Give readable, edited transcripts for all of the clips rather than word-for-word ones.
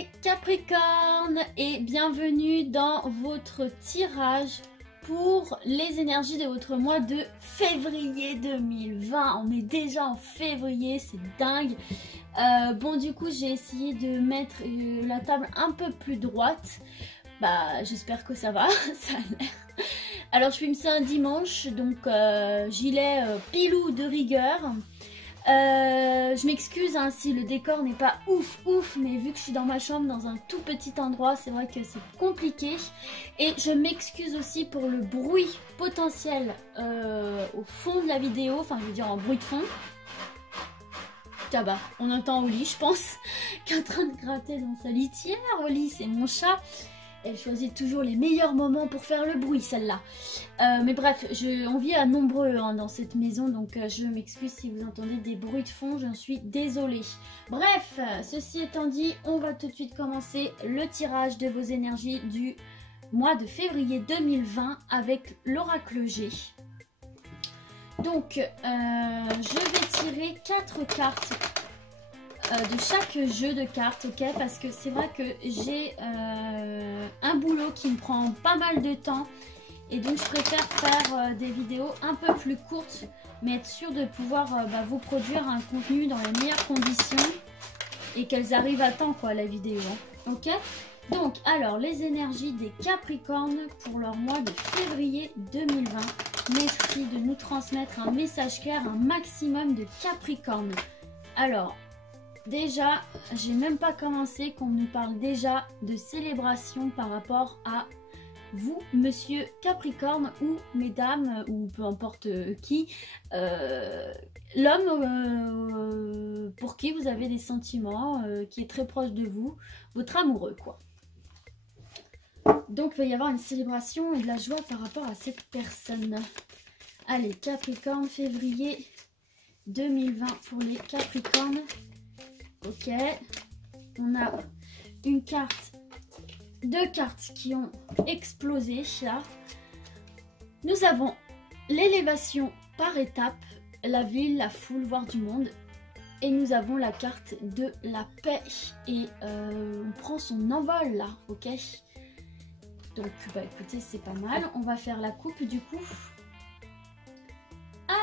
les Capricornes et bienvenue dans votre tirage pour les énergies de votre mois de février 2020. On est déjà en février, c'est dingue. Bon, du coup j'ai essayé de mettre la table un peu plus droite. Bah j'espère que ça va, ça a l'air. Alors je filme ça un dimanche, donc gilet pilou de rigueur. Je m'excuse hein, si le décor n'est pas ouf, mais vu que je suis dans ma chambre dans un tout petit endroit, c'est vrai que c'est compliqué. Et je m'excuse aussi pour le bruit potentiel au fond de la vidéo, enfin je veux dire en bruit de fond. Tiens bah, on entend Oli, je pense, qui est en train de gratter dans sa litière. Oli, c'est mon chat. Elle choisit toujours les meilleurs moments pour faire le bruit, celle-là. Mais bref, on vit à nombreux hein, dans cette maison, donc je m'excuse si vous entendez des bruits de fond, j'en suis désolée. Bref, ceci étant dit, on va tout de suite commencer le tirage de vos énergies du mois de février 2020 avec l'oracle G. Donc, je vais tirer 4 cartes de chaque jeu de cartes, ok, parce que c'est vrai que j'ai un boulot qui me prend pas mal de temps et donc je préfère faire des vidéos un peu plus courtes mais être sûr de pouvoir vous produire un contenu dans les meilleures conditions et qu'elles arrivent à temps quoi la vidéo, hein, ok. Donc alors les énergies des Capricornes pour leur mois de février 2020. Merci de nous transmettre un message clair, un maximum de Capricornes. Alors déjà, j'ai même pas commencé qu'on nous parle déjà de célébration par rapport à vous, monsieur Capricorne ou mesdames, ou peu importe qui, l'homme pour qui vous avez des sentiments, qui est très proche de vous, votre amoureux quoi. Donc il va y avoir une célébration et de la joie par rapport à cette personne. Allez, Capricorne, février 2020 pour les Capricornes. Ok, on a une carte, deux cartes qui ont explosé là. Nous avons l'élévation par étapes, la ville, la foule, voire du monde. Et nous avons la carte de la paix et on prend son envol là, ok. Donc bah écoutez, c'est pas mal. On va faire la coupe du coup.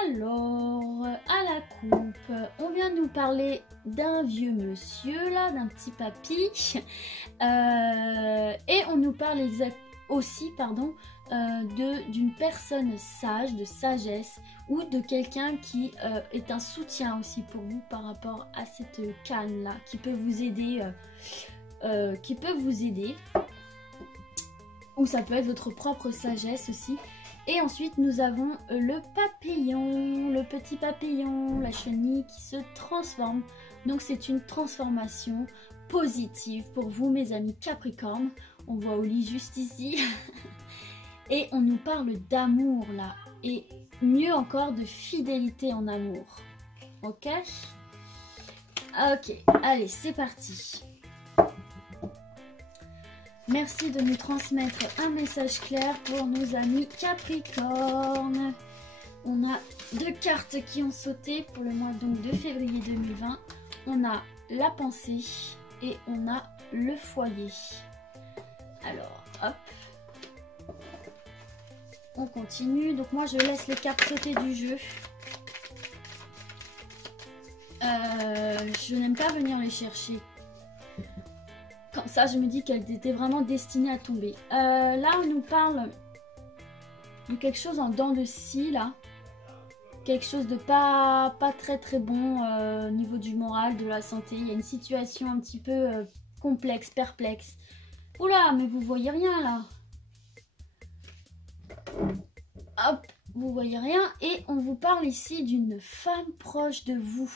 Alors, à la coupe, on vient de nous parler d'un vieux monsieur là, d'un petit papy. Et on nous parle aussi, pardon, d'une personne sage, de sagesse, ou de quelqu'un qui est un soutien aussi pour vous par rapport à cette canne là, qui peut vous aider, ou ça peut être votre propre sagesse aussi. Et ensuite nous avons le papillon, le petit papillon, la chenille qui se transforme. Donc c'est une transformation positive pour vous mes amis Capricorne. On voit Oli juste ici. Et on nous parle d'amour là. Et mieux encore de fidélité en amour. Ok? Ok, allez c'est parti. Merci de nous transmettre un message clair pour nos amis Capricorne. On a deux cartes qui ont sauté pour le mois donc de février 2020. On a la pensée et on a le foyer. Alors, hop. On continue. Donc moi, je laisse les cartes sauter du jeu. Je n'aime pas venir les chercher. Comme ça, je me dis qu'elle était vraiment destinée à tomber. Là, on nous parle de quelque chose en dents de scie, là. Quelque chose de pas très bon au niveau du moral, de la santé. Il y a une situation un petit peu complexe, perplexe. Oula, mais vous voyez rien, là. Hop, vous voyez rien. Et on vous parle ici d'une femme proche de vous.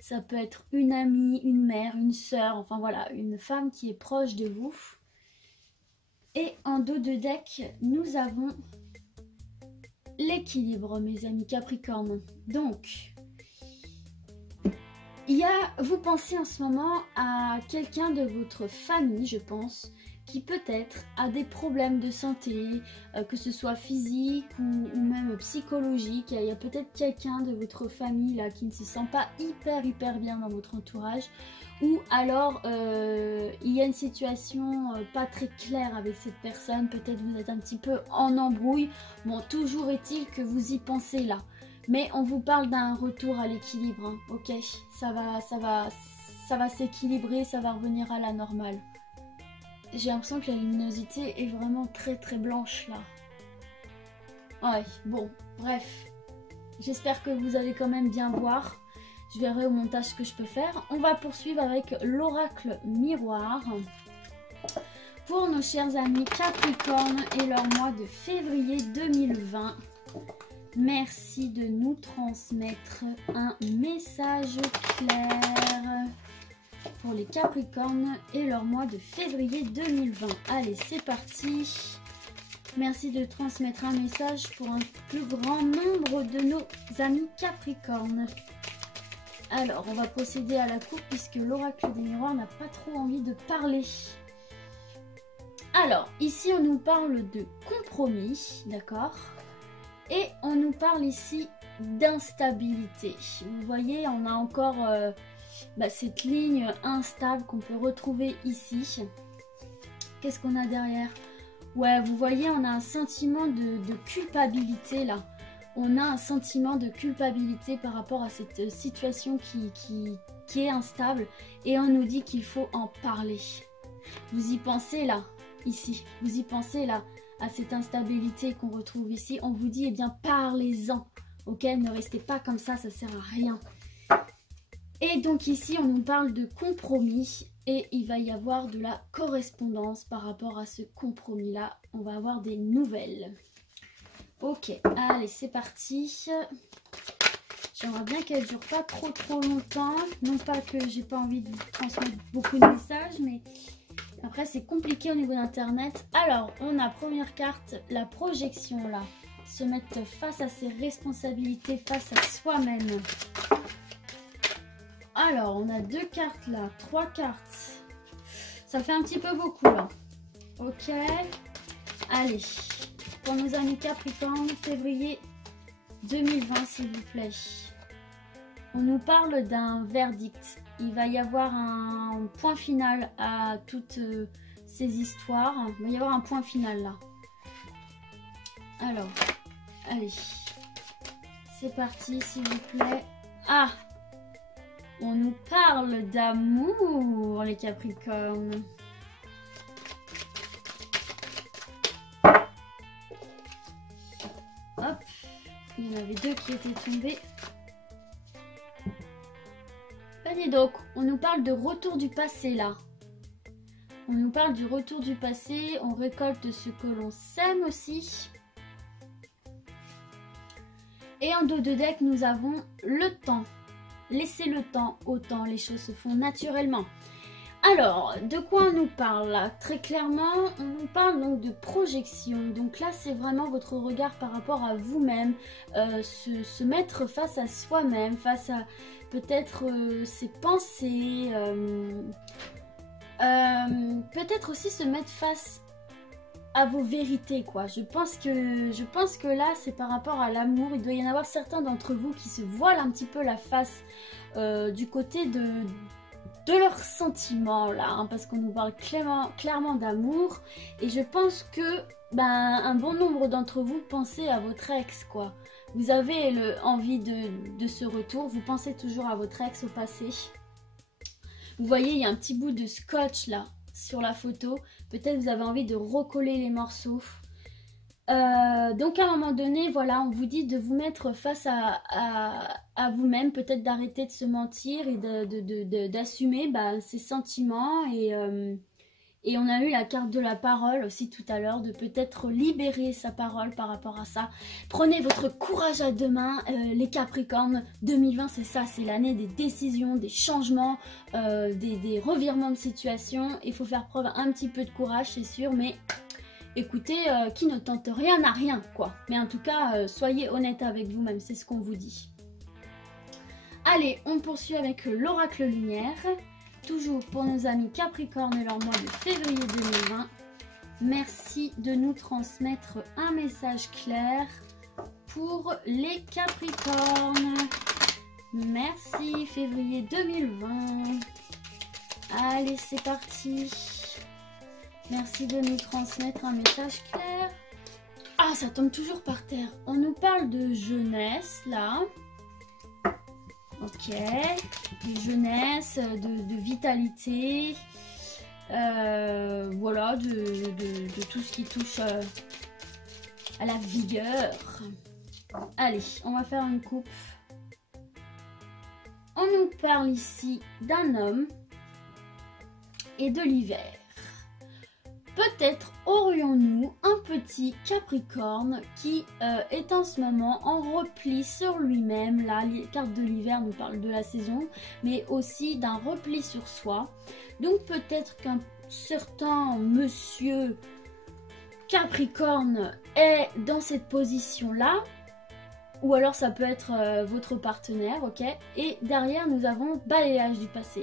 Ça peut être une amie, une mère, une sœur, enfin voilà, une femme qui est proche de vous. Et en dos de deck, nous avons l'équilibre, mes amis Capricorne. Donc, vous pensez en ce moment à quelqu'un de votre famille, je pense, qui peut-être a des problèmes de santé, que ce soit physique ou même psychologique. Il y a peut-être quelqu'un de votre famille là qui ne se sent pas hyper bien dans votre entourage, ou alors il y a une situation pas très claire avec cette personne, peut-être vous êtes un petit peu en embrouille. Bon, toujours est-il que vous y pensez là. Mais on vous parle d'un retour à l'équilibre, hein, ok? Ça va s'équilibrer, ça va revenir à la normale. J'ai l'impression que la luminosité est vraiment très blanche là. Ouais, bon, bref. J'espère que vous allez quand même bien voir. Je verrai au montage ce que je peux faire. On va poursuivre avec l'oracle miroir. Pour nos chers amis Capricorne et leur mois de février 2020. Merci de nous transmettre un message clair pour les Capricornes et leur mois de février 2020. Allez, c'est parti. Merci de transmettre un message pour un plus grand nombre de nos amis Capricornes. Alors, on va procéder à la coupe puisque l'oracle des miroirs n'a pas trop envie de parler. Alors, ici, on nous parle de compromis, d'accord ? Et on nous parle ici d'instabilité. Vous voyez, on a encore cette ligne instable qu'on peut retrouver ici. Qu'est-ce qu'on a derrière? Ouais, vous voyez, on a un sentiment de culpabilité là. On a un sentiment de culpabilité par rapport à cette situation qui est instable. Et on nous dit qu'il faut en parler. Vous y pensez là, ici. Vous y pensez là. À cette instabilité qu'on retrouve ici, on vous dit, eh bien, parlez-en, ok? Ne restez pas comme ça sert à rien. Et donc ici, on nous parle de compromis et il va y avoir de la correspondance par rapport à ce compromis-là. On va avoir des nouvelles. Ok, allez, c'est parti. J'aimerais bien qu'elle ne dure pas trop longtemps. Non pas que j'ai pas envie de vous transmettre beaucoup de messages, mais... Après, c'est compliqué au niveau d'internet. Alors, on a première carte, la projection là. Se mettre face à ses responsabilités, face à soi-même. Alors, on a 2 cartes là, 3 cartes. Ça fait un petit peu beaucoup là. Ok. Allez, pour nos amis Capricorne, février 2020 s'il vous plaît. On nous parle d'un verdict. Il va y avoir un point final à toutes ces histoires. Il va y avoir un point final là. Alors, allez. C'est parti, s'il vous plaît. Ah! On nous parle d'amour, les Capricornes. Hop. Il y en avait 2 qui étaient tombés. Et donc, on nous parle de retour du passé là. On nous parle du retour du passé. On récolte ce que l'on sème aussi. Et en dos de deck, nous avons le temps. Laissez le temps au temps. Les choses se font naturellement. Alors, de quoi on nous parle là? Très clairement, on nous parle donc de projection. Donc là, c'est vraiment votre regard par rapport à vous-même. Se mettre face à soi-même, face à... peut-être ses pensées, peut-être aussi se mettre face à vos vérités quoi. Je pense que là c'est par rapport à l'amour. Il doit y en avoir certains d'entre vous qui se voilent un petit peu la face du côté de leurs sentiments là, hein, parce qu'on nous parle clairement d'amour. Et je pense que un bon nombre d'entre vous pensez à votre ex quoi. Vous avez envie de ce retour, vous pensez toujours à votre ex au passé. Vous voyez, il y a un petit bout de scotch là sur la photo. Peut-être vous avez envie de recoller les morceaux. Donc à un moment donné, voilà, on vous dit de vous mettre face à vous-même. Peut-être d'arrêter de se mentir et d'assumer ses sentiments. Et on a eu la carte de la parole aussi tout à l'heure, de peut-être libérer sa parole par rapport à ça. Prenez votre courage à deux mains, les Capricornes. 2020, c'est ça, c'est l'année des décisions, des changements, des revirements de situation. Il faut faire preuve un petit peu de courage, c'est sûr, mais écoutez, qui ne tente rien n'a rien, quoi. Mais en tout cas, soyez honnête avec vous-même, c'est ce qu'on vous dit. Allez, on poursuit avec l'oracle lumière. toujours pour nos amis Capricorne et leur mois de février 2020. Merci de nous transmettre un message clair pour les Capricornes. Merci, février 2020. Allez, c'est parti. Merci de nous transmettre un message clair. Ah, ça tombe toujours par terre. On nous parle de jeunesse, là. Ok. De jeunesse, de vitalité. Voilà, de tout ce qui touche à la vigueur. Allez, on va faire une coupe. On nous parle ici d'un homme et de l'hiver. Peut-être aurions-nous un petit Capricorne qui est en ce moment en repli sur lui-même. Là, les cartes de l'hiver nous parlent de la saison, mais aussi d'un repli sur soi. Donc peut-être qu'un certain monsieur Capricorne est dans cette position-là. Ou alors ça peut être votre partenaire, ok. Et derrière, nous avons balayage du passé.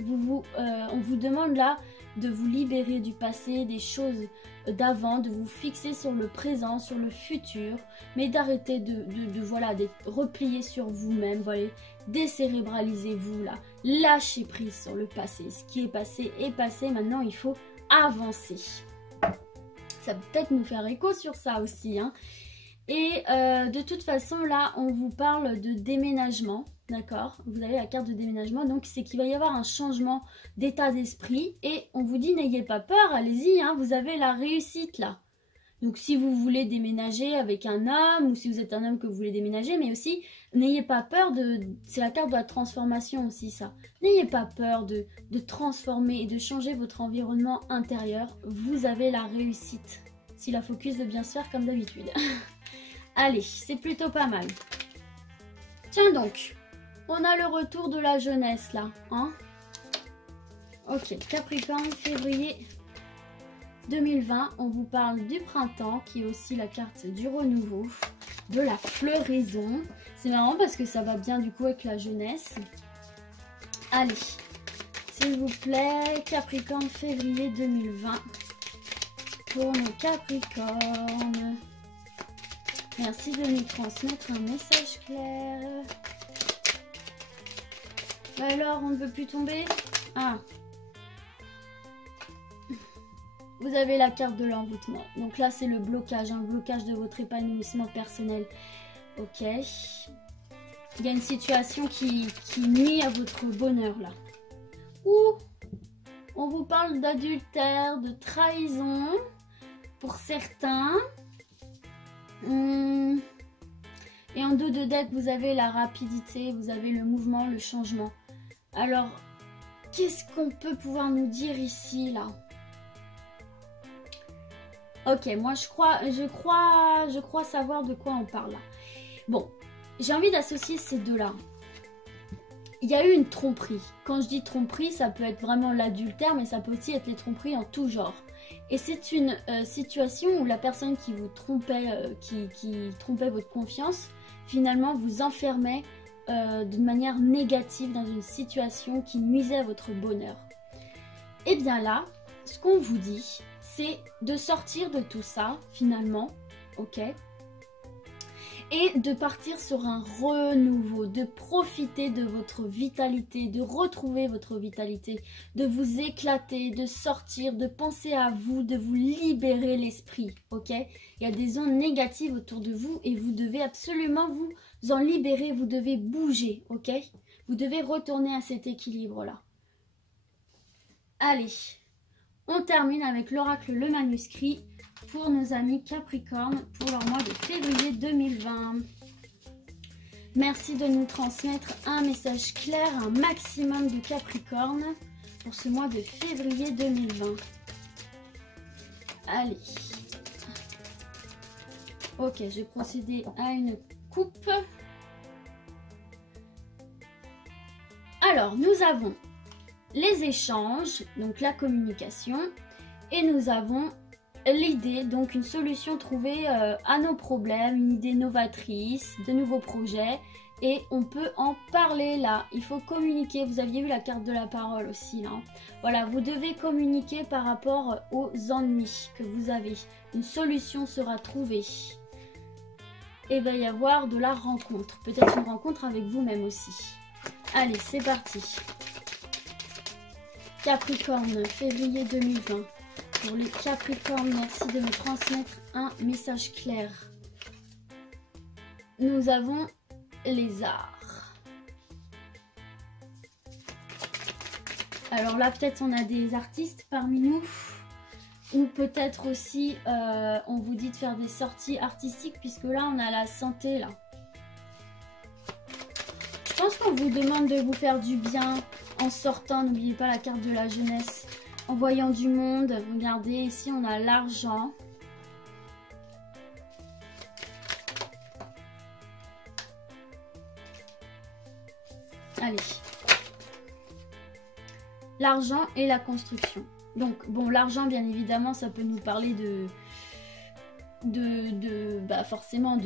On vous demande là de vous libérer du passé, des choses d'avant, de vous fixer sur le présent, sur le futur, mais d'arrêter voilà, d'être replié sur vous-même, voilà, décérébralisez-vous là, lâchez prise sur le passé. Ce qui est passé, maintenant il faut avancer. Ça peut peut-être nous faire écho sur ça aussi, hein. Et de toute façon là on vous parle de déménagement, d'accord? Vous avez la carte de déménagement, donc c'est qu'il va y avoir un changement d'état d'esprit et on vous dit n'ayez pas peur, allez-y, hein, vous avez la réussite là. Donc si vous voulez déménager avec un homme ou si vous êtes un homme que vous voulez déménager, mais aussi n'ayez pas peur c'est la carte de la transformation aussi ça. N'ayez pas peur de transformer et de changer votre environnement intérieur, vous avez la réussite. Si la focus veut bien se faire comme d'habitude. Allez, c'est plutôt pas mal. Tiens donc, on a le retour de la jeunesse là, hein. Ok, Capricorne, février 2020, on vous parle du printemps, qui est aussi la carte du renouveau, de la floraison. C'est marrant parce que ça va bien du coup avec la jeunesse. Allez, s'il vous plaît, Capricorne, février 2020. Pour nos Capricornes. Merci de nous transmettre un message clair. Alors, on ne veut plus tomber? Ah. Vous avez la carte de l'envoûtement. Donc là, c'est le blocage, un blocage de votre épanouissement personnel. Ok. Il y a une situation qui nuit à votre bonheur là. Ou on vous parle d'adultère, de trahison pour certains. Et en dos de deck, vous avez la rapidité, vous avez le mouvement, le changement. Alors, qu'est-ce qu'on peut pouvoir nous dire ici, là? Ok, moi je crois savoir de quoi on parle là. Bon, j'ai envie d'associer ces deux-là. Il y a eu une tromperie. Quand je dis tromperie, ça peut être vraiment l'adultère, mais ça peut aussi être les tromperies en tout genre. Et c'est une situation où la personne qui vous trompait, qui trompait votre confiance, finalement vous enfermait d'une manière négative dans une situation qui nuisait à votre bonheur. Et bien là, ce qu'on vous dit, c'est de sortir de tout ça, finalement, ok ? Et de partir sur un renouveau, de profiter de votre vitalité, de retrouver votre vitalité, de vous éclater, de sortir, de penser à vous, de vous libérer l'esprit, ok? Il y a des ondes négatives autour de vous et vous devez absolument vous en libérer, vous devez bouger, ok? Vous devez retourner à cet équilibre-là. Allez, on termine avec l'oracle Le Manuscrit pour nos amis Capricorne pour leur mois de février 2020. Merci de nous transmettre un message clair, un maximum de Capricorne pour ce mois de février 2020. Allez. Ok, je vais procéder à une coupe. Alors, nous avons les échanges, donc la communication, et nous avons l'idée, donc une solution trouvée à nos problèmes, une idée novatrice, de nouveaux projets. Et on peut en parler là, il faut communiquer, vous aviez vu la carte de la parole aussi là. Voilà, vous devez communiquer par rapport aux ennuis que vous avez. Une solution sera trouvée. Et il va y avoir de la rencontre, peut-être une rencontre avec vous-même aussi. Allez, c'est parti. Capricorne, février 2020. Pour les Capricornes, merci de me transmettre un message clair. Nous avons les arts. Alors là, peut-être on a des artistes parmi nous. Ou peut-être aussi, on vous dit de faire des sorties artistiques, puisque là, on a la santé, là. Je pense qu'on vous demande de vous faire du bien en sortant. N'oubliez pas la carte de la jeunesse. En voyant du monde. Regardez, ici, on a l'argent. Allez. L'argent et la construction. Donc, bon, l'argent, bien évidemment, ça peut nous parler bah, forcément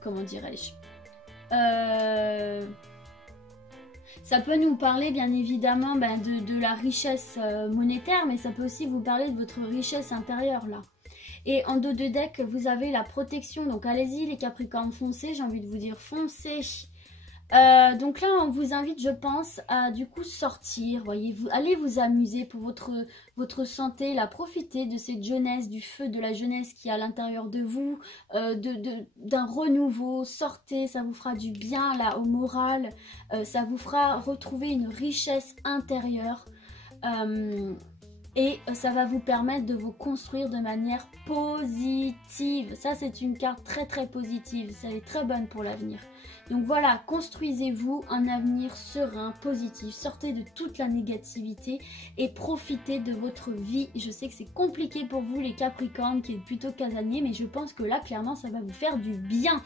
comment dirais-je, ça peut nous parler, bien évidemment, bah, de la richesse monétaire, mais ça peut aussi vous parler de votre richesse intérieure, là. Et en dos de deck, vous avez la protection, donc allez-y, les Capricornes, foncez, j'ai envie de vous dire foncez. Donc là, on vous invite, je pense, à du coup sortir, voyez, allez vous amuser pour votre santé, là, profitez de cette jeunesse, du feu de la jeunesse qui est à l'intérieur de vous, d'un renouveau, sortez, ça vous fera du bien là au moral, ça vous fera retrouver une richesse intérieure. Et ça va vous permettre de vous construire de manière positive. Ça, c'est une carte très très positive. Ça est très bonne pour l'avenir. Donc voilà, construisez-vous un avenir serein, positif. Sortez de toute la négativité et profitez de votre vie. Je sais que c'est compliqué pour vous les Capricornes qui êtes plutôt casaniers, mais je pense que là, clairement, ça va vous faire du bien.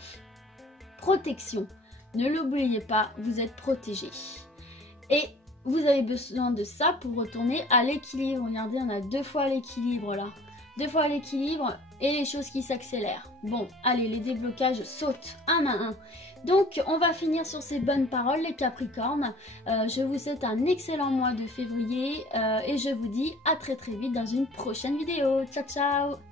Protection. Ne l'oubliez pas, vous êtes protégés. Et vous avez besoin de ça pour retourner à l'équilibre. Regardez, on a 2 fois l'équilibre là. 2 fois l'équilibre et les choses qui s'accélèrent. Bon, allez, les déblocages sautent un à un. Donc, on va finir sur ces bonnes paroles, les Capricornes. Je vous souhaite un excellent mois de février et je vous dis à très très vite dans une prochaine vidéo. Ciao, ciao!